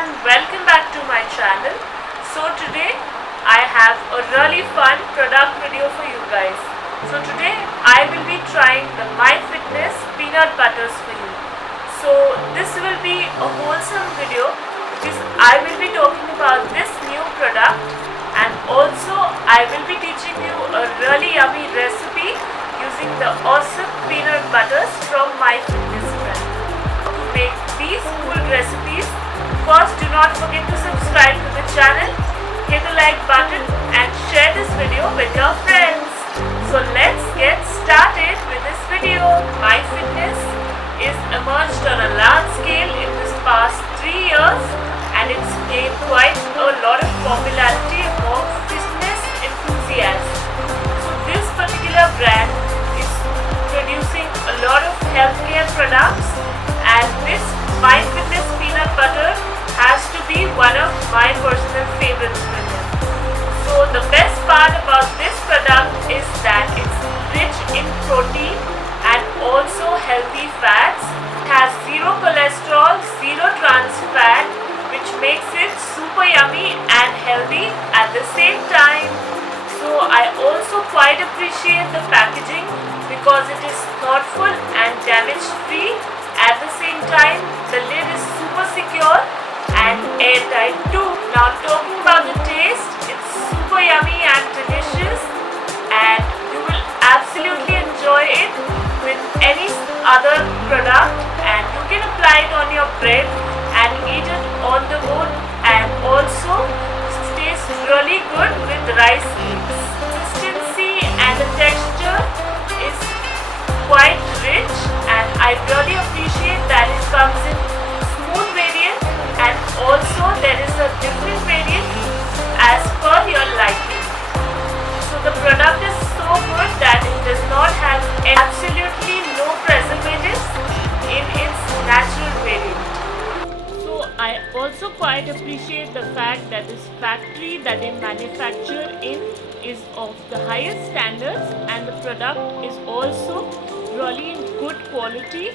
everyone, welcome back to my channel. So today I have a really fun product video for you guys. So today I will be trying the Myfitness peanut butters for you. So this will be a wholesome video because I will be talking about this new product, and also I will be teaching you a really yummy recipe using the awesome peanut butters from Myfitness brand. To make these full recipes, first do not forget to subscribe to the channel, hit the like button and share this video with your friends. So let's get started with this video. Myfitness is emerged on a large scale in this past 3 years, and it's gained quite a lot of popularity among fitness enthusiasts. So this particular brand is producing a lot of healthcare products, and this Myfitness peanut butter has to be one of my personal favorites with them. So the best part about this product is that it's rich in protein and also healthy fats. It has zero cholesterol, zero trans fat, which makes it super yummy and healthy at the same time. So I also quite appreciate the packaging because it is thoughtful and damage free. At the same time, the lid is super secure and airtight too. Now talking about the taste, it's super yummy and delicious, and you will absolutely enjoy it with any other product, and you can apply it on your bread and eat it on the go, and also tastes really good with rice cakes. Consistency and the texture is quite rich, and I really appreciate that it comes in smooth variant, and also there is a different variant as per your liking. So the product is so good that it does not have absolutely no preservatives in its natural variant. So I also quite appreciate the fact that this factory that they manufacture in is of the highest standards, and the product is also really in good quality,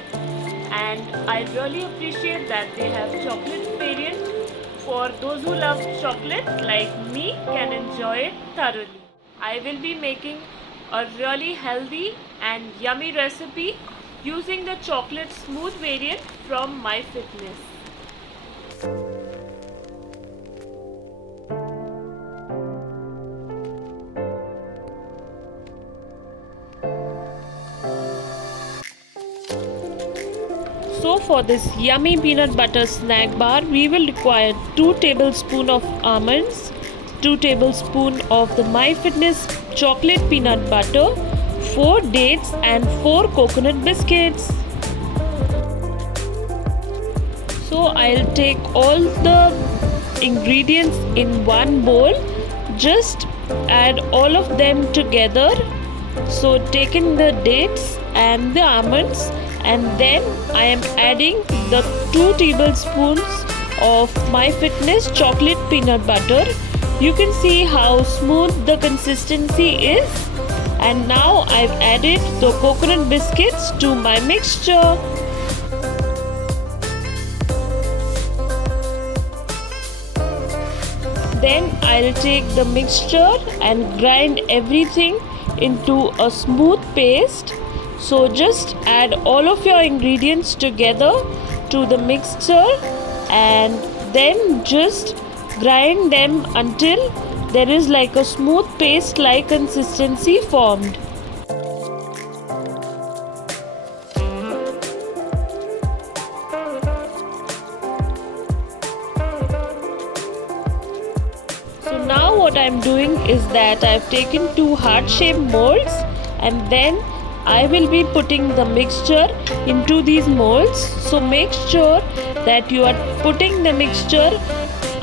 and I really appreciate that they have chocolate variant for those who love chocolate like me can enjoy it thoroughly. I will be making a really healthy and yummy recipe using the chocolate smooth variant from Myfitness. So for this yummy peanut butter snack bar, we will require 2 tablespoons of almonds, 2 tablespoons of the Myfitness chocolate peanut butter, 4 dates and 4 coconut biscuits. So I'll take all the ingredients in one bowl, just add all of them together. So taking the dates and the almonds, and then I am adding the 2 tablespoons of Myfitness chocolate peanut butter. You can see how smooth the consistency is, and now I've added the coconut biscuits to my mixture. Then I'll take the mixture and grind everything into a smooth paste. So just add all of your ingredients together to the mixture, and then just grind them until there is like a smooth paste like consistency formed. So now what I'm doing is that I've taken 2 heart-shaped molds, and then I will be putting the mixture into these molds. So make sure that you are putting the mixture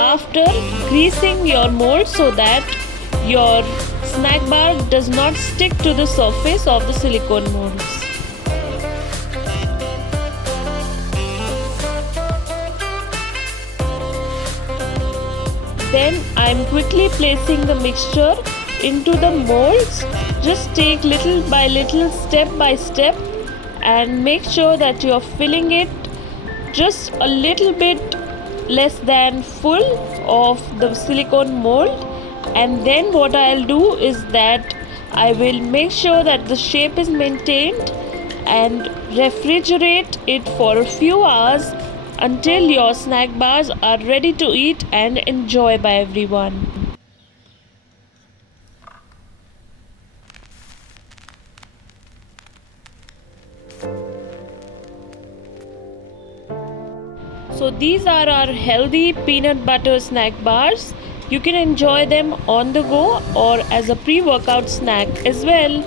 after greasing your mold so that your snack bar does not stick to the surface of the silicone molds. Then I am quickly placing the mixture into the molds. Just take little by little, step by step, and make sure that you are filling it just a little bit less than full of the silicone mold, and then what I'll do is that I will make sure that the shape is maintained and refrigerate it for a few hours until your snack bars are ready to eat and enjoy by everyone. So these are our healthy peanut butter snack bars. You can enjoy them on the go or as a pre-workout snack as well.